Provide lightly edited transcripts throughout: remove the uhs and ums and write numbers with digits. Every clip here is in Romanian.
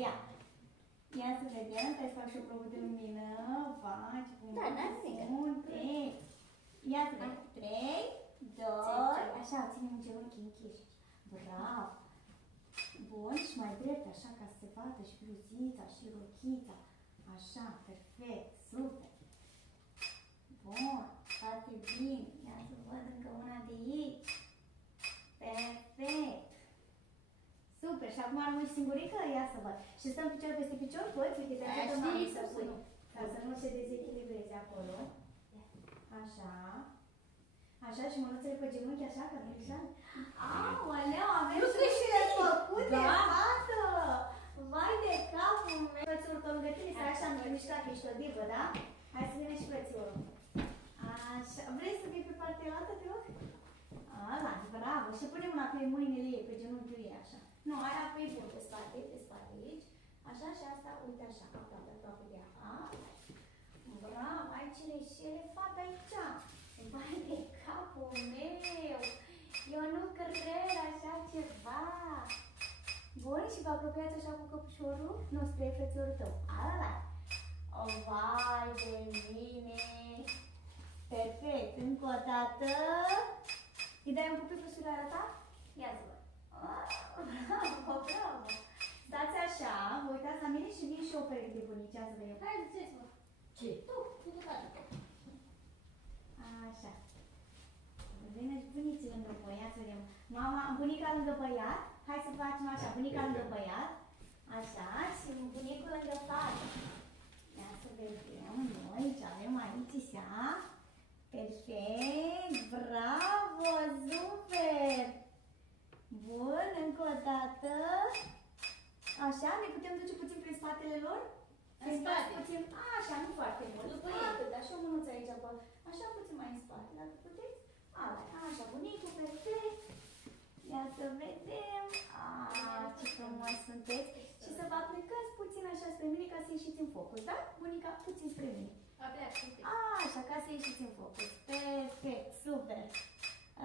Ia. Ia să vedem, stai să fac și o probă de lumină. Vai, ce frumos. Da, n-am sunte. Ia să vedem. 3, 2, așa, ținem genunchii închiși. Bravo. Bun, și mai drept, așa, ca să se vadă și bluzița și rochița. Așa, perfect, super. Bun, foarte bine. Ia să văd încă una de aici. Perfect. Super, și acum rămâi singurică? Ia să văd. Și stăm picior peste picior, poți? Uite, te ajută mami să pui. Ca să nu se dezechilibreze acolo. Așa. Așa, și mânuțele pe genunchi, așa, ca Mișan. Aoleu, avem sușile făcute, fată! Vai de capul meu! Frățiorul pe lângă tine, stai așa, nu e mișcat, ești o divă, da? Hai să vină și frățiorul. Așa, vrei să vii pe partea altă, te rog? Ala, bravo! Și pune mâna pe mâinile ei, pe genunchiul ei, așa. Nu, aia pe bun, pe spate aici. Așa și asta, uite așa, aproape de ea. Bravo, ai cireșele, fata aici. Vai de capul meu! Eu nu cred așa ceva! Bun, și vă apropiați așa cu căpușorul? Nu, spre frățiorul tău. Ala! O, vai de mine! Perfect! Încă o dată! Îi dai un pupic pe surioara ta? Ia să văd! Bravo, bravo! Stați așa, vă uitați la mine și vin și o pereche de bunici. Ia să vedem. Hai, ziceți-mă. Ce? Tu, Așa. Vine și bunicii lângă voi, ia să vedem. Mama, bunica lângă băiat. Hai să facem așa, bunica lângă băiat. Așa, și bunicul lângă fată. Ia să vedem, noi ce avem aici, așa. Perfect, bravo, super! Bun, încă o dată. Așa, ne putem duce puțin prin spatele lor? În spate. Puțin, așa, nu foarte mult. După Atât, dar și o mânuță aici, așa puțin mai în spate, dacă puteți. Așa, bunicul, perfect. Ia să vedem. Ce frumos sunteți. Și să vă aplicați puțin așa spre mine ca să ieșiți în focus, da? Bunica, puțin spre mine. Așa, ca să ieșiți în focus. Perfect, super.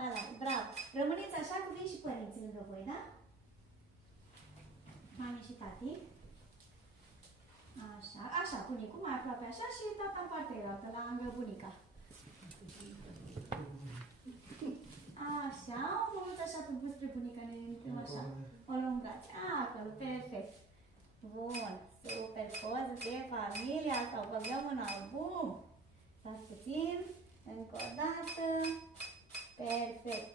Ala, bravo. Rămâneți așa că vin și părinții lângă voi, da? Mami și tati. Așa, așa, bunicul, mai aproape așa și tata în partea altă, la lângă bunica. Așa, o mănuță așa pe bus spre bunica, ne uităm așa, o lungați. Acolo, perfect. Bun, super poză de familia asta, o băgăm în album. Stați puțin, încă o dată. Perfect.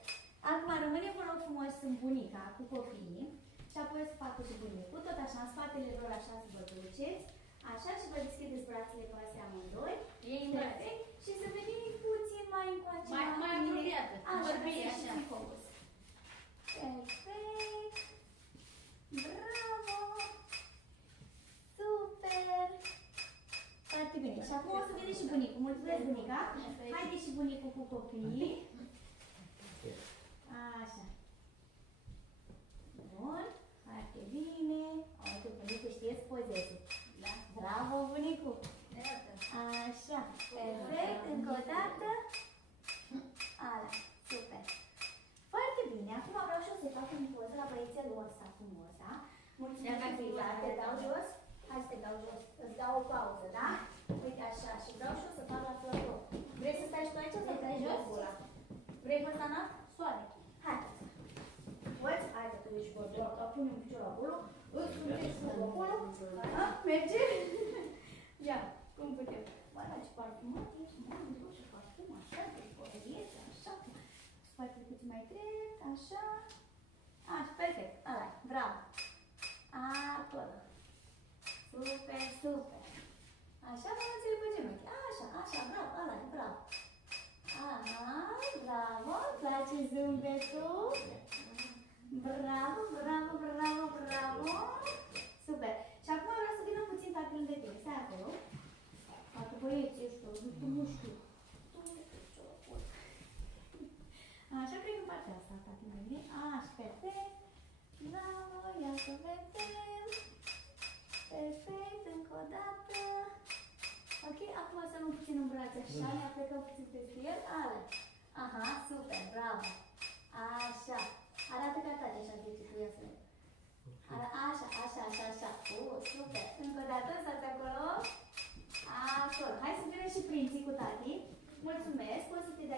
Acum rămânem, vă rog frumos, în bunica cu copiii. Și apoi o să facă și bunicul, tot așa, în spatele lor, așa să vă duceți. Așa, și vă deschideți brațele voastre amândoi. Ei în brațe. Și să venim puțin mai încoace. Mai apropiată. Așa, Vorbire, așa. focus. Perfect. Bravo. Super. Foarte bine. Și acum o să vedeți și bunicul. Mulțumesc, bunica. Haideți și bunicul cu copiii. Așa. Bun. Foarte bine. Uite, bunicul știe pozesul. Da. Bravo, bunicul. Așa. Perfect. Încă o dată. Ala. Super. Foarte bine. Acum vreau și eu să fac un poză la băiețelul ăsta frumos, da? Mulțumesc, Frida. Te dau jos? Hai să te dau jos. Îți dau o pauză, da? Uite așa. Și vreau și eu să fac la flăcău. Vrei să stai și tu aici sau să stai jos? Vrei pe Sana? Soare. Hai. Poți? Hai că tu ești bărbat, dar pune un picior acolo, îți puneți fără acolo, merge? Ia, cum putem? Bă, da, ce parfumat ești, mă, și parfum, așa, deci poezie, așa, spatele puțin mai drept, așa, așa, perfect, ăla, bravo, acolo, super, super, așa, mânuțele pe genunchi, așa, bravo, ăla, bravo, aha, bravo, îți place zâmbetul? Bravo, bravo, bravo, bravo! Super! Și acum vreau să vină puțin tati lângă tine. Stai acolo. Poate băieții ăștia, nu știu. Așa, cred că partea asta, tati, mai bine. Așa, perfect. Bravo, ia să vedem. Perfect, încă o dată. Ok, acum să nu puțin în brațe așa, ne aplicăm puțin peste el. Ale. Aha, super, bravo. Așa. Arată ca tati, așa, de ce ia să vedem. Așa.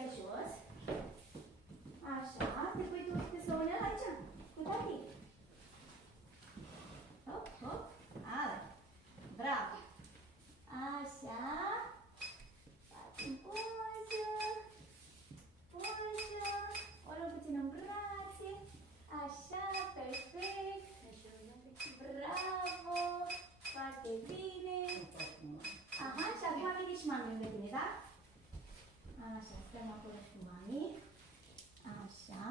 dai jos. Așa, te pui tu pe săunel aici, cu tati. Hop, hop, ale, bravo. Așa, facem poză, o luăm puțin în brațe, așa, perfect, bravo, foarte bine. Aha, și acum vine și mami lângă tine, da? Așa, stăm acolo cu mami. Așa.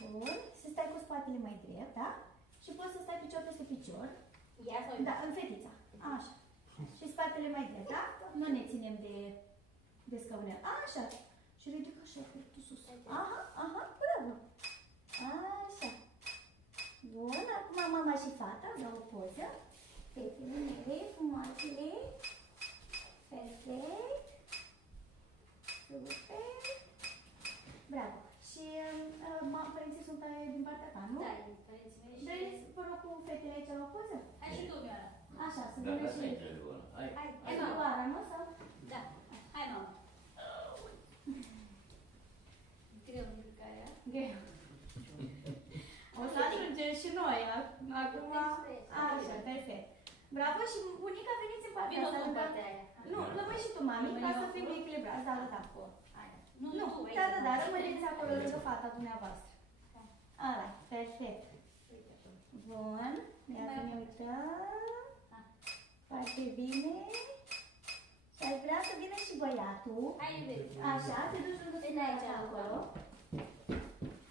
Bun. Să stai cu spatele mai drept, da? Și poți să stai picior peste picior. Ia sau Da, în fetița. Așa. Și spatele mai drept, da? Nu ne ținem de scaunel. Așa. Și ridică așa, tu sus. Aha, aha, bravo. Așa. Bun, acum mama și fata dau o poză. Fetele mele, frumoasele. Perfect. Super. Bravo. Și părinții sunt din partea ta, nu? Da, părinții mei și... Vreți, vă rog, cu fetele aici la o poză? Hai și tu, Mioara. Așa, să Da, vină da, și... să intre Luana. Hai. Hai, E mama. Luara, nu? Sau? Da. Hai, mama. Greu urcarea. Greu. O să ajungem și noi. Acum... Așa, perfect. Bravo și bunica, veniți în partea Vino asta. tu în partea aia. Nu, rămâi și tu, mami, ca să fim echilibrați, da, da, da. Aia. Nu, tu, da, aici. da, da, rămâneți acolo lângă fata dumneavoastră. Ala, perfect. Uite acolo. Bun, ia să ne uităm. Foarte bine. Și aș vrea să vină și băiatul. Hai, iubire. Așa, te duci lângă tine aici acolo.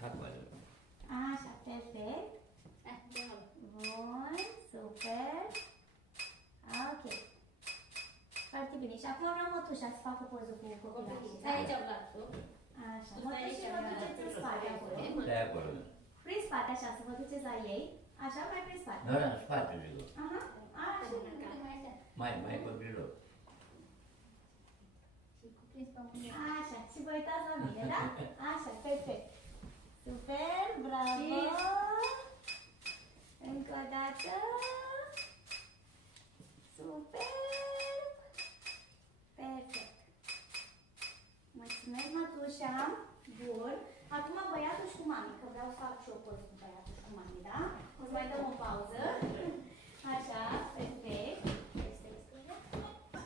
Acolo. Așa, perfect. Hai, ia-mă. Bun, super. Ok. Foarte bine. Și acum vreau mătușa să facă poză cu copilașii. Stai aici, Vlad, tu. Așa, Tu stai aici, mătușii vă duceți în spate acolo. Stai acolo. Prin spate, așa, să vă duceți la ei. Așa, mai prin spate. Nu, în spate, Gilu. Aha, așa. Mai pe mijloc. Și cuprins pe mâine. Așa, și vă uitați la mine, da? Așa, perfect. Super, bravo! Încă o dată. Super! Perfect. Mulțumesc, mătușa. Bun. Acum băiatul și cu mami, că vreau să fac și o poză cu băiatul și cu mami, da? O să mai dăm o pauză. Așa, perfect.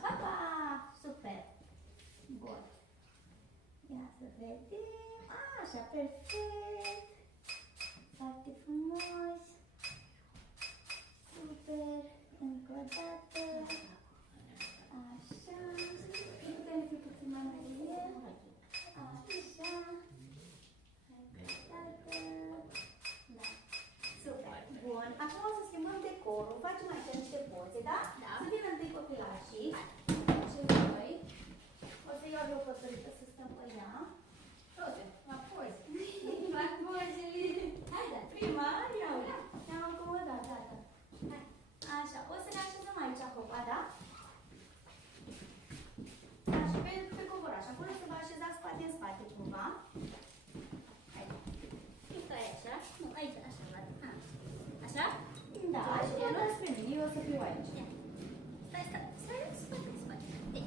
Papa! Super! Bun. Ia să vedem. Așa, perfect. Foarte frumos. Super. Încă o dată. Așa. Putem fi puțin mai mare. Așa. Încă o dată. Da. Super. Bun. Acum o să schimbăm decorul. Facem aici niște poze, da? Da. Să vină întâi copilașii. Și noi. O să iau eu păturită să stăm pe ea. Toate, la pozi. La pozele. Hai, da. Prima, iau. Ne-am acomodat, gata. Hai. Așa, o să ne așezăm aici hopa, da? Așa, pe covoraș. Acolo să vă așezați spate în spate cumva. Hai. Tu stai așa. Nu, aici, așa, Vlad. Așa? Da, și vă dați spre mine, eu o să fiu aici. Ia. Stai, stai, stai în spate, în spate. Ei.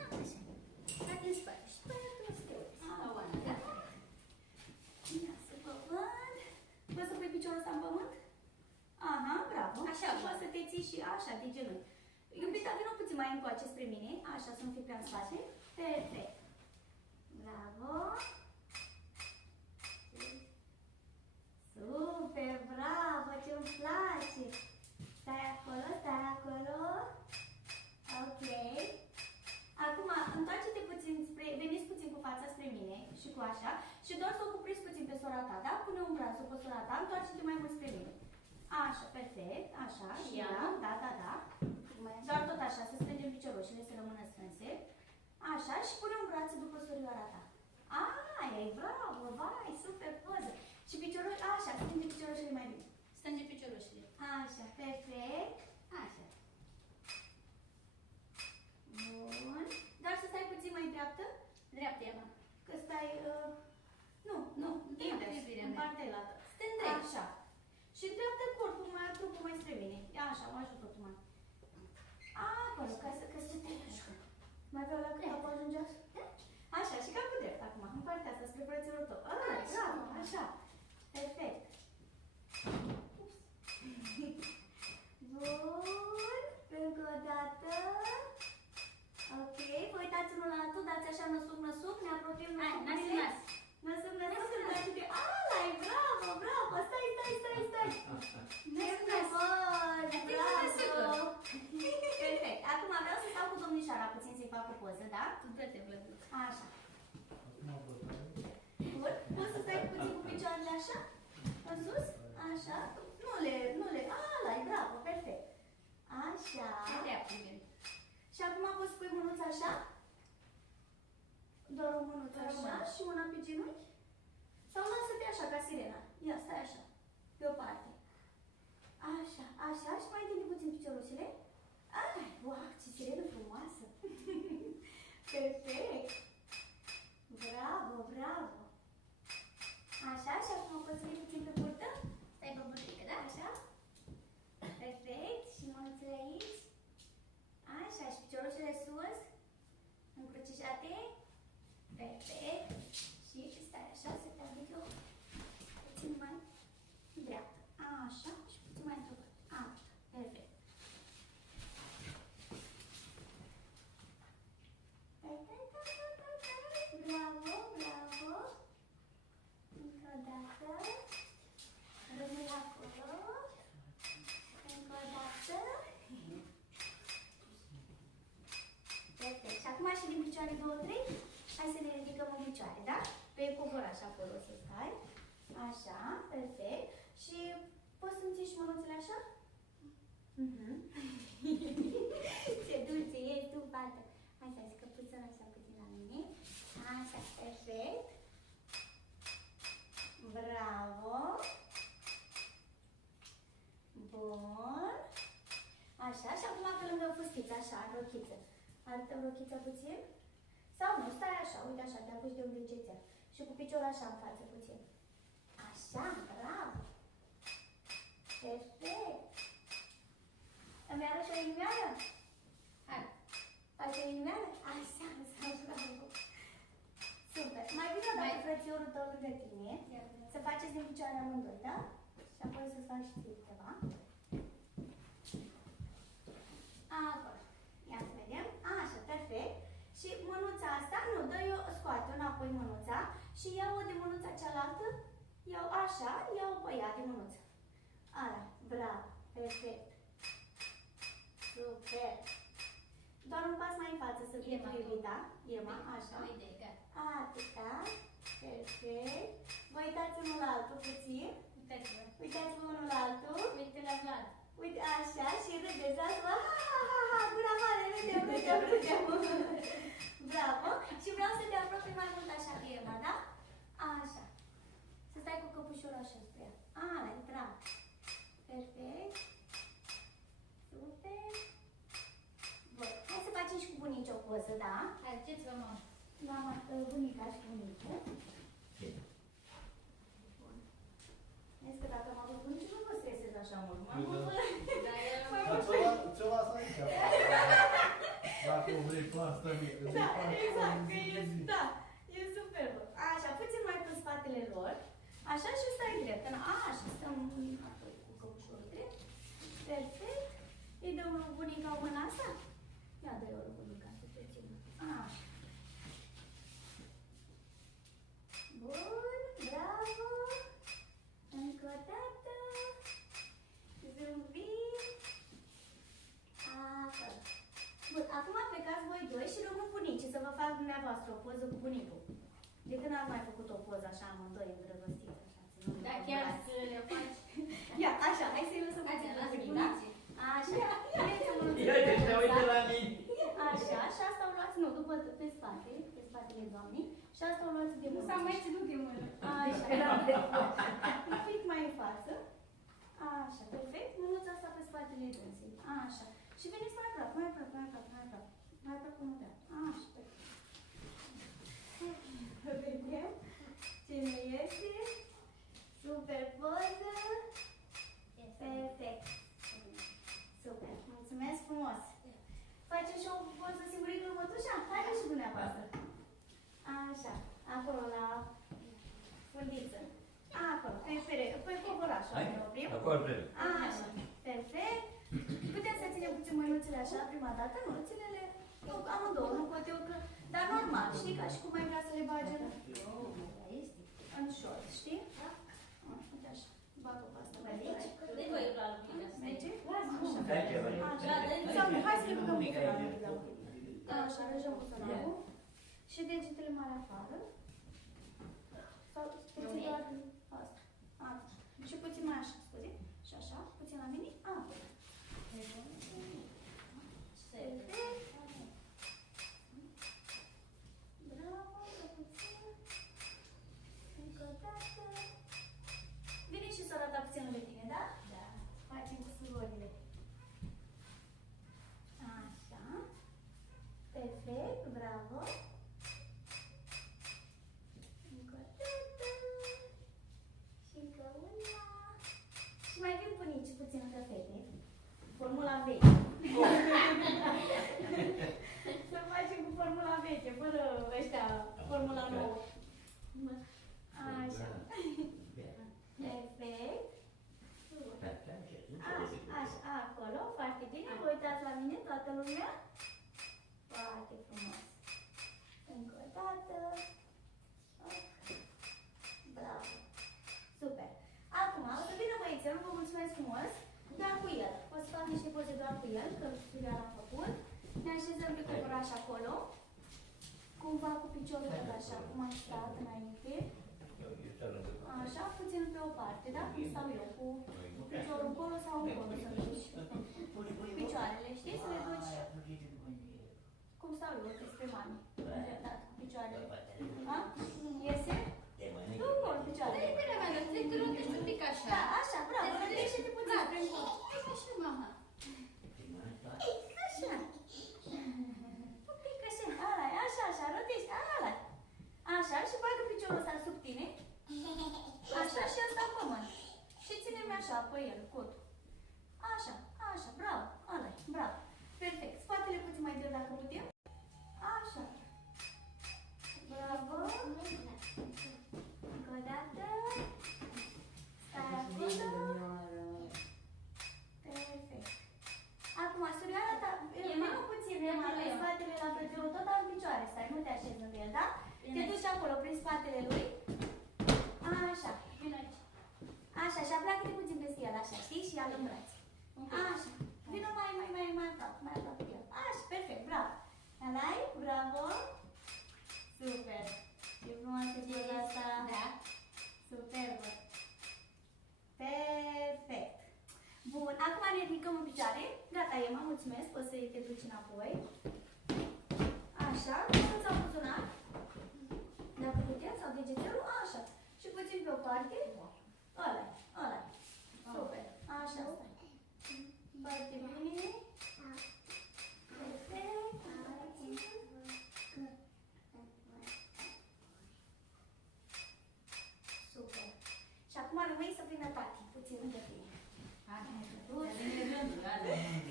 Așa. Stai în spate. Și după aia tu o să te uiți. Oana, da? Ia să vă văd. Poți să pui piciorul ăsta în pământ? Aha, bravo. Așa, și poți să te ții și așa, de genunchi. Iubita, vină puțin mai încoace spre mine. Așa, să nu fii prea în spate. Perfect. Bravo. Super, bravo, ce-mi place. Stai acolo, stai acolo. Ok. Acum, întoarce-te puțin veniți puțin cu fața spre mine și cu așa și doar să o cupriți puțin pe sora ta, da? Pune un braț pe sora ta, întoarce-te mai mult spre mine. Așa, perfect, așa, și ea? da, da, da. Doar tot așa, să strângem piciorușele să rămână strânse. Așa, și pune un braț după sorioara ta. Aia e, bravo, vai, super poză. Și piciorul, așa, strânge piciorușele mai bine. Strânge piciorușele. Așa, perfect. Așa. Bun. Dar să stai puțin mai dreaptă, Dreapta, ia, mă. că stai, nu, invers, iubirea în mea. partea elaltă. Stând drept. Așa. Și dreaptă trupul mai spre mine. Ia așa, mă ajută tu, mă. Acolo, ca să te ușor. Mai vreau la cât apă ajunge? Da, în partea asta, spre frățiorul tău. Bravo, așa. Perfect. Bun. Încă o dată. Ok, vă uitați unul la altul, dați așa năsuc, ne apropiem năsuc. Năsuc, Alai, bravo, bravo, stai. Bravo. Perfect. Acum vreau să stau cu domnișoara puțin să-i fac o poză, da? Așa. Bun, poți să stai puțin cu picioarele așa? În sus? Așa? Nu le, Alai, bravo, perfect. Așa. Și acum poți să pui mânuța așa? Doar o mânuță așa și una pe genunchi? Sau lasă-te așa, ca sirena. Ia, stai așa, pe o parte. Așa, și mai întinde puțin piciorușele. Wow, ce sirenă frumoasă! Perfect! Bravo! Așa, și acum poți să iei puțin pe burtă? Stai pe burtică, da? Așa. Perfect. Și mânuțele aici. Așa, și piciorușele sus. Încrucișate. Perfect. Și stai așa, să te aduc eu puțin mai dreaptă. Așa, și puțin mai într-o parte. Așa, perfect. Bravo. Încă o dată. Rămâi acolo. Încă o dată. Perfect. Și acum și din picioare 2-3. Hai să ne ridicăm în picioare, da? Pe covoraș acolo să stai. Așa, perfect. Și poți să-mi ții și mânuțele așa? Ce dulce ești tu, fată. Hai să zic că puțin așa puțin la mine. Așa, perfect. Bravo. Bun. Așa, și acum pe lângă fustiță, așa, în rochiță. Arătăm rochița puțin? Sau nu, stai așa, uite așa, te apuci de un degețel. Și cu piciorul așa în față puțin. Așa, bravo. Perfect. Îmi arăți o inimioară? Hai. Faci o inimioară? Așa, bravo. Super. Mai vine o dată frățiorul tău lângă tine. Să faceți din picioare amândoi, da? Și apoi să faci și câteva. Acolo. Ia să vedem. Așa, perfect. Și mânuța asta, nu, dă-i-o, scoate înapoi mânuța și iau-o de mânuța cealaltă. Iau așa, iau-o pe ea de mânuță. Ala, bravo, perfect. Super. Doar un pas mai în față să fie privita. Irma, așa. Atâta. Perfect. Vă uitați unul la altul puțin. Uitați-vă unul la altul. Uite la Vlad. Uite, așa, și râdeți, ha, gura mare, râdem. Bravo. Și vreau să te apropii mai mult așa de Eva, da? Așa. Să stai cu căpușorul așa spre ea. Ale, bravo. Perfect. Super. Bun. Hai să facem și cu bunici o poză, da? Hai, ce-ți vă, mamă? Mama, bunica și bunicul. Bun. Vezi că dacă am avut bunici, nu vă stresez așa mult. Mai mult vă... Ce o las aici? Dacă o vrei pe asta mică. Da, exact, că e, da, e superbă. Așa, puțin mai pe spatele lor. Așa și stai drept. Așa, stăm apoi cu căpușorul drept. Perfect. Îi dăm lui bunica o mână asta? Ia, dă-i o lui bunica să te țină. Așa. Bun, bravo. Încă o dată. Zâmbim. Acolo. Bun, acum plecați voi doi și rămân bunicii să vă fac dumneavoastră o poză cu bunicul. De când ați mai făcut o poză așa amândoi îndrăgostiți, așa, ținând Da, chiar să le faci. Ia, așa, hai să-i lăsăm puțin la bunica. Așa, puneți-o Ia te uite la mine. Așa, și asta o luați, nu, după pe spate, pe spatele doamnei. Și asta o luați de Nu mână. s-a mai ținut de mână. Așa, un pic mai în față. Așa, perfect. Mânuța asta pe spatele dânsei. Așa. Și veniți mai aproape, mai aproape. Mai aproape unul de altul. Așa, perfect. Vedem ce ne iese. Super poză. Perfect. Super. Mulțumesc frumos. Faceți și o poză singurică în mătușa? Haideți și dumneavoastră. Așa. Acolo la fundiță. Acolo, pe covorașul ne oprim. Acolo trebuie. Așa, perfect. Putem să ținem puțin mânuțele așa prima dată, mânuțelele amândouă, nu pot eu că... Dar normal, știi, ca și cum ai vrea să le bagi în șort, știi? Uite așa, bag o pastă pe aici. Merge? Așa. Sau, hai să le băgăm buzunarul. Așa, arăjăm buzunarul. Și degetele mari afară. Sau puțin doar asta. Așa. Și puțin mai așa, scuze. Și așa, puțin la mine. Perfect. Bravo, puțin. Încă o dată. Vine și sorata puțin lângă tine, da? Da. Facem cu surorile. Așa. Perfect, bravo. Încă o dată. Și încă una. Și mai vin bunici puțin încă fete. Formula veche. Să facem cu formula veche, fără ăștia, formula nouă. Așa. Perfect. Așa, acolo, foarte bine. Vă uitați la mine, toată lumea? Foarte frumos. Încă o dată. Bravo. Super. Acum, o să vină băiețelul, vă mulțumesc frumos, doar cu el. O să fac niște poze doar cu el, că studia l-am făcut. Ne așezăm pe covoraș acolo. Cumva cu piciorul tot așa, cum am stat înainte. Așa, puțin pe o parte, da? Cum stau eu, cu piciorul încolo sau încolo, să duci picioarele, știi? Să le duci cum stau eu, despre mami. Da, cu picioarele. Ha? Iese? Nu, încolo, picioarele. Da, așa, bravo, rădește-te puțin spre încolo. Așa, mama. Așa. Un pic așa, ala, așa, așa, rotește, ala. Așa, și bagă piciorul ăsta sub tine. Așa și ăsta în pământ. Și ține-mi așa pe el, cotul. Așa, așa, bravo, ala, bravo. Perfect. Spatele puțin mai greu dacă putem. Așa. Bravo. Încă o dată. Stai acolo. Perfect. Acum, surioara ta, vină puțin, mai spatele la frățiorul, tot în picioare, stai, nu te așezi lângă el, da? Te duci acolo, prin spatele lui. Așa, vino aici. Așa, și apleacă-te puțin peste el, așa, știi? Și ia-l în brațe. Așa, vino mai aproape de el. Așa, perfect, bravo. Alai, bravo. Super. E frumoasă poza asta. Da. Superbă. Perfect. Bun, acum ne ridicăm în picioare. Gata, Emma, mulțumesc, poți să te duci înapoi. Așa, mânuța în buzunar. Dacă putem, sau degețelul, așa. Și puțin pe o parte. Ăla. Super. Așa, stai. Foarte bine. Perfect. Super. Și acum rămâi să vină tati, puțin lângă tine.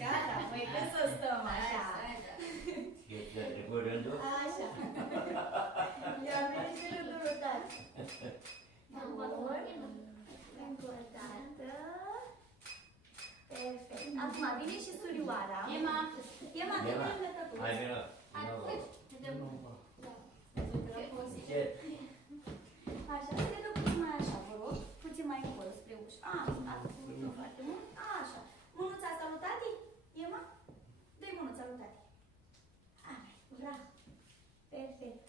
Gata, măi, că să stăm așa. Așa. I-am venit și rândul lui tati. Bun. Încă o dată. Perfect. Acum vine și surioara. Emma, te vedem de tătuț. Hai, vină. Așa, să le dau puțin mai așa, vă rog. Puțin mai încolo, spre ușă. Nu foarte mult. Așa. Mânuța asta lui tati? Emma? Dă-i mânuța lui tati. Bravo. Perfect.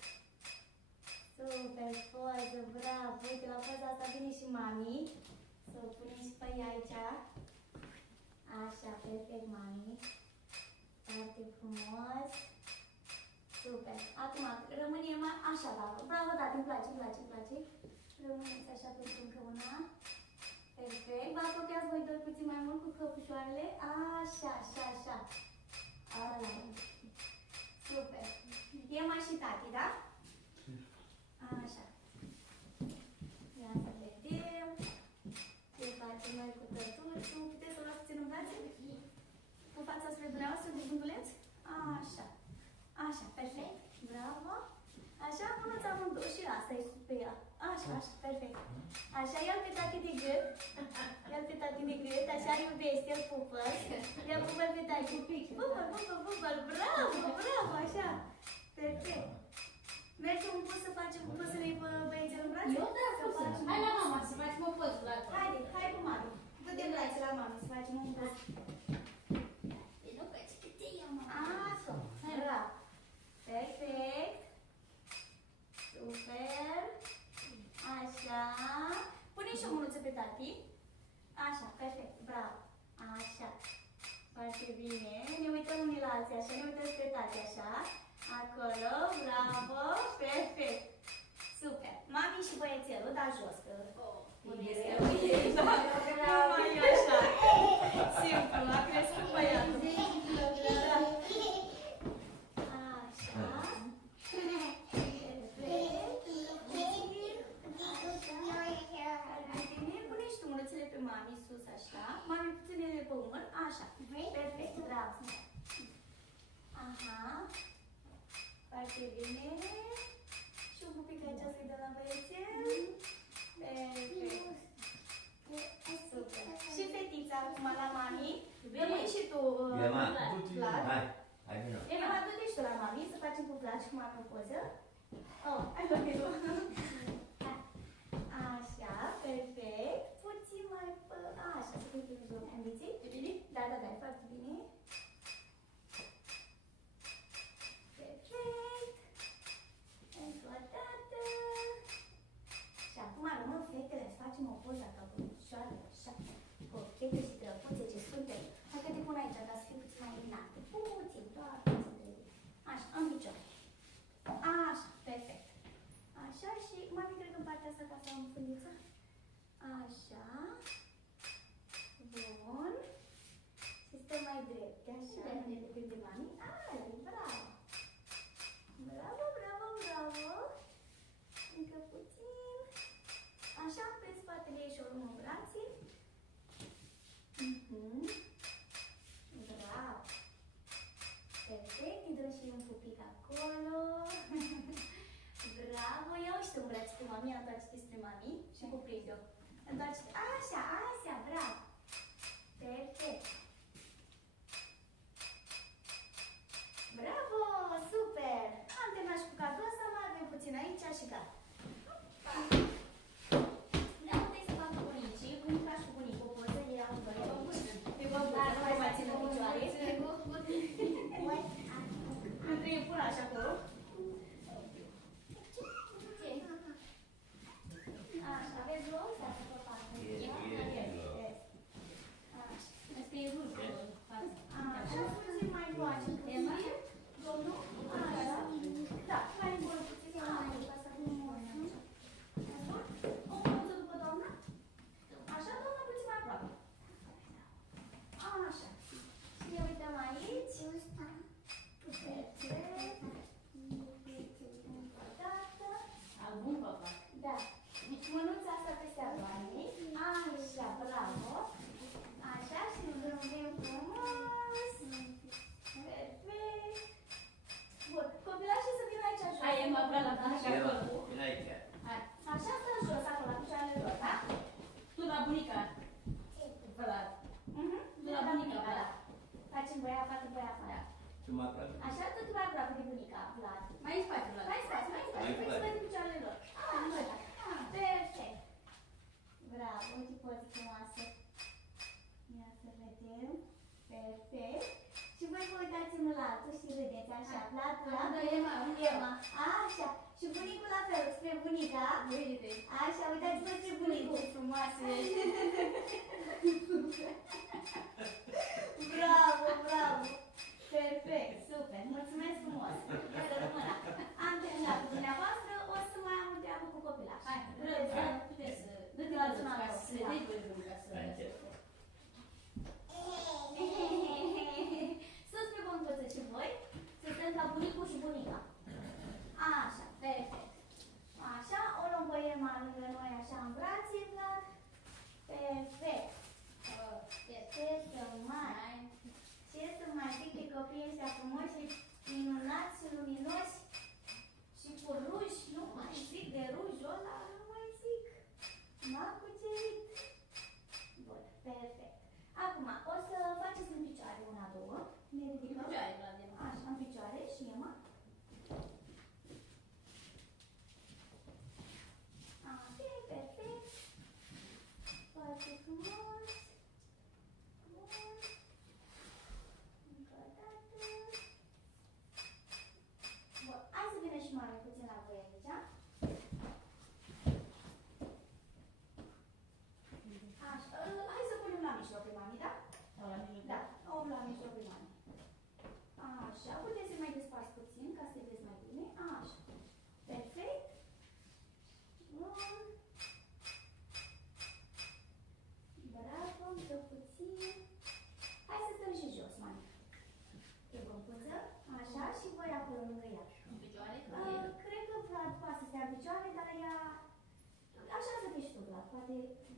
Super poză, bravo. Uite, la poza asta vine și mami. Să o punem și pe ea aici. Așa, perfect, mami. Foarte frumos. Super. Acum, rămâne Emma așa, bravo, da, îmi place. Rămâneți așa pentru încă una. Perfect. Vă apropiați voi doi puțin mai mult cu căpușoarele. Așa. Ala. Super. Emma și tati, da? Așa. Ia să vedem. Ce facem noi cu tătuțul? Puteți să o luați puțin în brațe? Cu fața spre dumneavoastră de gânduleț? Așa, perfect. Bravo. Așa, mânuța amândouă și asta. jumătate de gât, așa iubește, îl pupă. Ia pupă-l pe tati. Pupă, pupă, bravo, bravo, așa. Perfect. Mergem un post să facem, poți să ne iei băiețel în brațe? Eu da, cum să facem. hai la mama să facem o poză la asta. Haide, hai cu mami. Du-te în brațe la mami să facem un post. Nu faci cât te iau, mama. Așa, bravo. Perfect. Super. Așa. Pune și o mânuță pe tati. Așa, perfect, bravo. Așa. Foarte bine. Ne uităm unii la alții, așa, ne uităm spre tati, așa. Acolo, bravo, perfect. Super. Mami și băiețelul, da jos, că... E greu. Da, mai e așa. Simplu, a crescut băiatul. Așa. Pune și tu mânuțele pe mami sus, așa. Mami puținele pe umăr, așa. Perfect, bravo. Aha. Foarte bine. Și un pupic aici să-i dăm la băiețel. Perfect. Super. Și fetița acum la mami. Rămâi și tu, Ema. Vlad. Hai vină. Ema, du-te și tu la mami să facem cu Vlad și cu mami o poză. Oh, hai mami. Așa, perfect. Puțin mai... Așa, să fie pe jos. Ambiții? Bine? Da, da, da, foarte bine. Perfect. Încă o dată. Și acum rămân fetele să facem o poză ca bunișoară, așa, cochete și drăguțe ce suntem. Hai că te pun aici, ca să fii puțin mai înalt. Puțin, doar puțin. Așa, în picior. Așa, perfect. Așa și mami cred că în partea asta ca să am fundiță. Așa. Bun. Și stăm mai drepte, așa, nu ne de mami. Ai, bravo. Bravo, bravo, bravo. Încă puțin. Așa, pe spatele ei și o luăm în brațe. Bravo. Perfect, îi dăm și un pupic acolo. Bravo, ia-o și tu în brațe cu mami, întoarce-te spre mami și cuprinde-o. Întoarce-te, așa, așa, bravo. Perfect. Bravo, super. Am terminat și cu cadou ăsta, mai avem puțin aici și gata. Ne puteți să facă bunicii, bunica și cu bunicul, o poză, ei amândoi. Pe băbuță, nu mai mai țină picioare. Nu trebuie până așa acolo. Așa, aveți loc? Da, să vă facă. Asta e rușă în față. Așa, puțin mai încoace. Domnul? Așa. Da, mai încolo puțin. Asta nu mă o poză după doamna? Așa, doamna, puțin mai aproape. Așa. Și ne uităm aici. Perfect. Încă o dată. Album, papa. Da. Mânuța asta peste aboane. Așa, bravo. Așa și ne zâmbim frumos. Perfect. Bun. Copilașii să vină aici jos. Hai, Ema, vreau la tata Ema, acolo. vină aici. Hai. Așa stă jos, acolo, la picioarele lor, da? Tu la bunica. Vlad. Tu la bunica, da. Facem băia, facă băia, facă. Tu mă aproape. Așa, tot mai aproape de bunica, Vlad. Mai în spate, Vlad. Mai stați, mai stați. Mai Hai să spate. vedem picioarele lor. Așa. Perfect. Bravo, uite poză frumoasă. Ia să vedem. Perfect. Și voi vă uitați unul la altul și râdeți așa. Vlad, Vlad. Da, Ema. Ema. Așa. Și bunicul la fel, spre bunica. Uite-te. Așa, uitați-vă spre bunicul. Frumoasă ești. Bravo, bravo. Perfect, super. Mulțumesc frumos. Să rămână. Am terminat cu dumneavoastră. O să mai am o treabă cu copilaș. Hai, puteți să... Nu-te Luați luați una ca altă, să da. vedeți voi bunica să... Hai, încet. Sus pe băncuță și voi. Să stăm ca bunicul și bunica. Așa, perfect. Așa, o luăm pe Ema lângă noi așa în brațe, Vlad.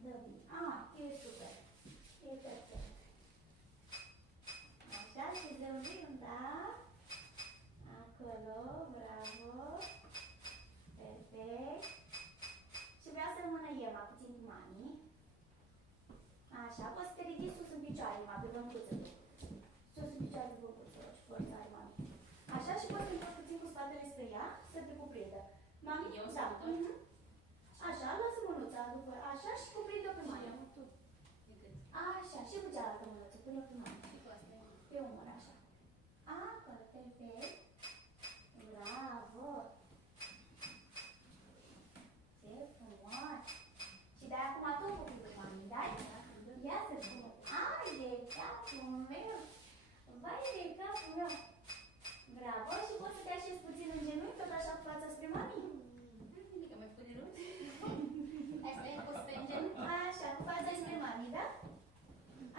dă bine. E super. E perfect. Așa, și zâmbim, da? Acolo, bravo. Perfect. Și vreau să rămână Ema puțin cu mami. Așa, poți să te ridici sus în picioare, Ema, pe băncuță tu. Sus în picioare pe băncuță, și forța are mami. Așa, și poți să te puțin cu spatele spre ea, să te cuprindă. Mami, Eu da. să mă Așa, lasă mânuța după, așa, și cuprinde-o pe mami. Decât. Așa, și cu cealaltă mânuță, pune-o pe mami. Și cu asta. Pe umăr, așa. Acolo, perfect. Bravo! Ce frumos! Și de acum tot copilul cu mami, da? Ia să spune. Ai de capul meu! Vai de capul meu! Bravo! Și poți să te așezi puțin în genunchi, tot așa cu fața spre mami? Mică mai puternic. Hai să te poți să în genunchi. Așa, cu fața spre mami, da?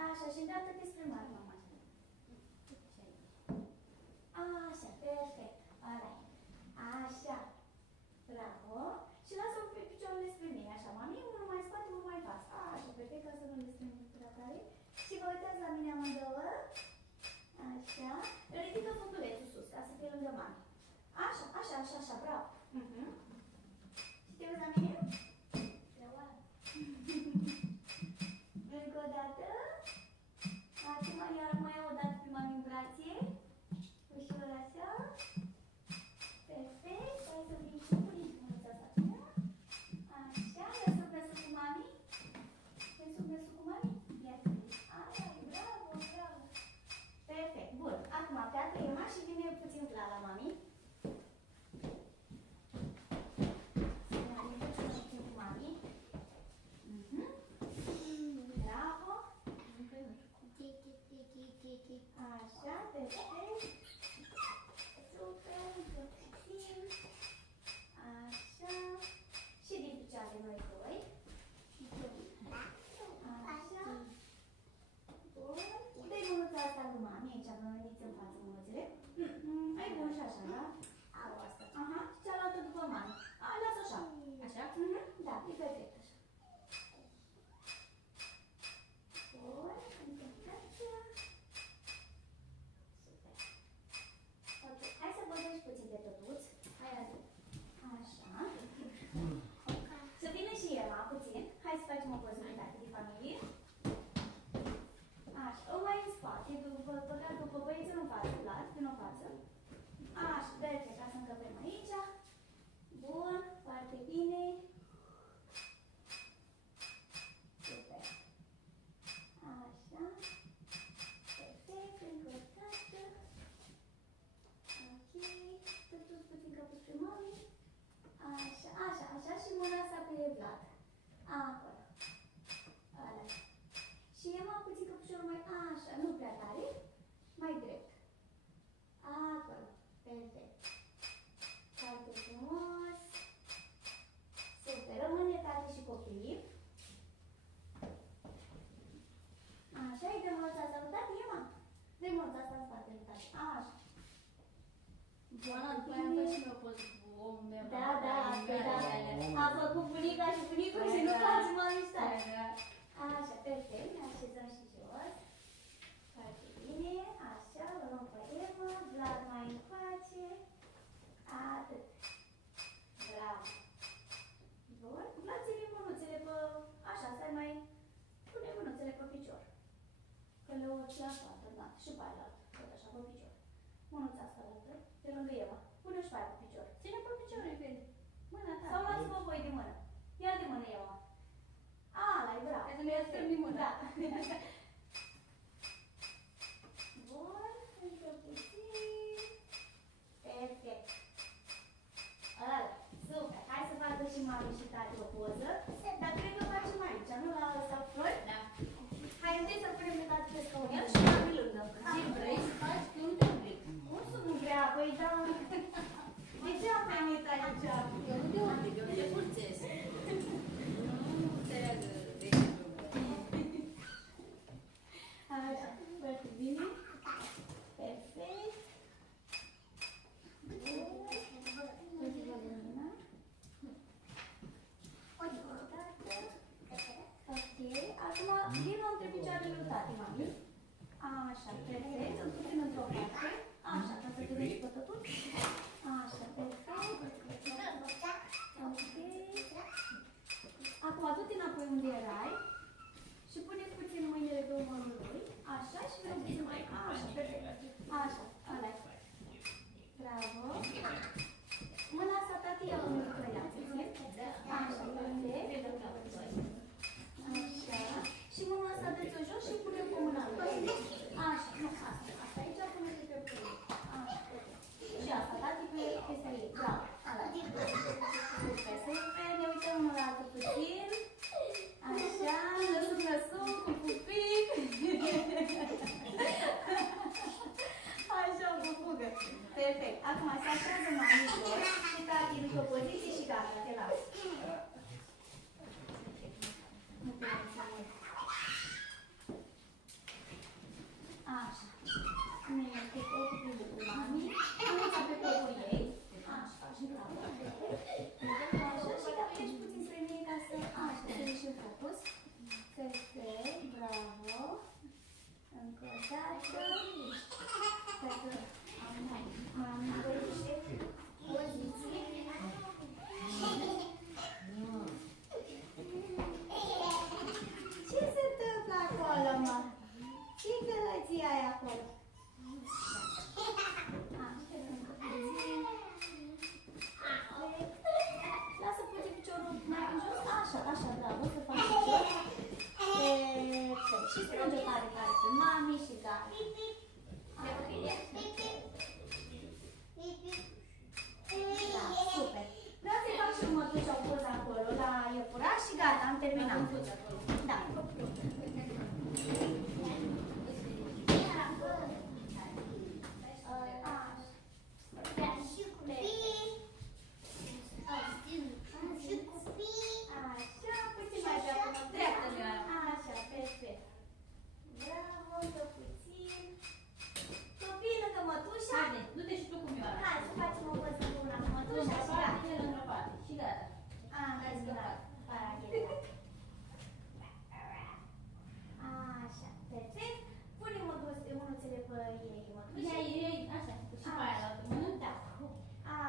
Așa, și îndreaptă-te spre mami. Așa, perfect. Alright. Așa. Bravo. Și lasă picioarele spre mine, așa, mami, unul mai în spate, unul mai în față. Așa, perfect, ca să nu le strângem prea tare. Și vă uitați la mine amândouă. Așa. Ridică fundulețul sus, ca să fie lângă mami. Așa, așa, așa, așa, bravo. Și te uiți la mine? Încă o dată. Acum iar mai o dată pe mami în brație. Ușor așa. Perfect. Hai să vin și punem mânuța asta. Așa. Lăsăm mersul cu mami. Mersul cu mami. Ia să vin. Așa. Bravo, bravo. Perfect. Bun. Acum pleacă Ema și vine puțin clar la mami. Să ne alinăm puțin cu mami. Bravo. Așa, perfect. Super, puțin. Așa. Și din picioare noi doi. Așa. Bun. Dă-i mânuța asta lui mami, aici vă veniți în față mânuțele. Ai bun și așa, da? Au asta. Aha, cealaltă după mami. Lasă așa. Așa? Da, e perfect așa. Bun, concentrația. Super. Ok, hai să băgăm și puțin de tătuț. Hai azi. Așa. Să vină și Ema puțin. Hai să facem o poză de familie. Așa, o mai în spate, după băiețul în față, Vlad, până în față. Așa, perfect, ca să încăpem aici. Bun, foarte bine. Super. Așa. Perfect, încă o dată. Ok. Tătuți puțin capul spre mami. Așa, așa, așa și mâna asta pe Vlad. Acolo. Ala. Și Ema puțin căpușorul mai așa, nu prea tare. Mai drept. Acolo. Perfect. Foarte frumos. Super. Rămâne tare și copii. Așa, îi dăm mânuța asta lui tati, Ema? Dă-i mânuța asta în spatele lui tati. Așa. Joana, după aia am făcut și eu poză cu omul meu. Da, da, da. A făcut bunica și bunicul și nu face mami stai. Așa, perfect. Ne așezăm și jos. Foarte bine. Așa, o luăm pe Ema. Vlad mai încoace. Atât. Bravo. Bun. Vlad, ține mânuțele pe... Așa, stai mai... Pune mânuțele pe picior. Că le oți la toată, da. Și pe aia la altă. Tot așa, pe picior. Mânuța asta la altă. De lângă Ema. Pune-o și pe aia pe picior. Ține pe picior, repede. Mâna ta. Sau luați-vă voi de mână. Ia de mână Ema. Ala, e bravo. Hai să mi-ai strâmbi mâna. Da. Bun, încă puțin. Perfect. Ala, super. Hai să facă și mami și tati o poză. Dar cred că o facem aici, nu la ăsta flori? Da. Hai întâi să punem pe tati pe scaun și mami lângă. Ce vrei să faci? Eu nu te oblig. Cum să nu vrea? Păi da. De ce am venit aici? Eu nu te oblig, eu te forțez. Nu te Acum vino între picioarele lui tati, mami. Așa, perfect. Îl putem într-o parte. Așa, ca să te vezi pe totul. Așa, perfect. Ok. Acum du-te înapoi unde erai și pune puțin mâinile pe umărul lui. Așa și vreau puțin mai. Așa, perfect. Așa, ăla e. Bravo. Mâna asta tati ia pune pe ea. Așa, perfect. Așa. Și mâna asta dă-ți-o jos și pune pe mâna lui. Așa, nu, asta. Asta aici pune-te pe pâine. Așa. Și asta, tati pe chestia ei. Bravo. Ala. Super, super. Ne uităm unul la altul puțin. Așa, lăsum, cu pupic. Așa, o fugă. Perfect. Acum se așează mami jos și tati într-o poziție și gata, te las. Nu te mai să mult. Așa. Ne pe corpul prinde cu mami. Mâța pe corpul ei. Așa, și bravo. Așa, și te apleci puțin spre mine ca să... Așa, să ieși în focus. Perfect, bravo. Încă o dată. Sper că am găsit poziție. Ce se întâmplă acolo, mă? Ce gălăție ai acolo? Așa, încă puțin. Perfect. Lasă puțin piciorul mai în jos. Așa, așa, bravo, să faci picior. Perfect. Și strânge tare, tare pe mami și gata. Da, super. Vreau să-i fac și mătușa o poză acolo, la iepuraș și gata, am terminat. Da. Așa, puțin mai dreaptă. Așa, perfect. Bravo, dă puțin. Copii lângă mătușa. Haide, du-te și tu cu Mioara. Hai să facem o poză bună cu mătușa și gata. Lângă parte. Și gata. Am rezolvat paragheta. Așa, perfect. Punem mânuțele pe ei, mătușa. Ei, așa, și pe aia la altă mână. Da.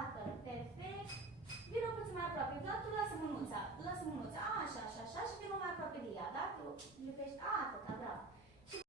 Acolo, perfect. Vino puțin mai aproape. Vlad, tu lasă mânuța. Lasă mânuța. Așa, așa, așa și vino mai aproape de ea, da? Tu lipești.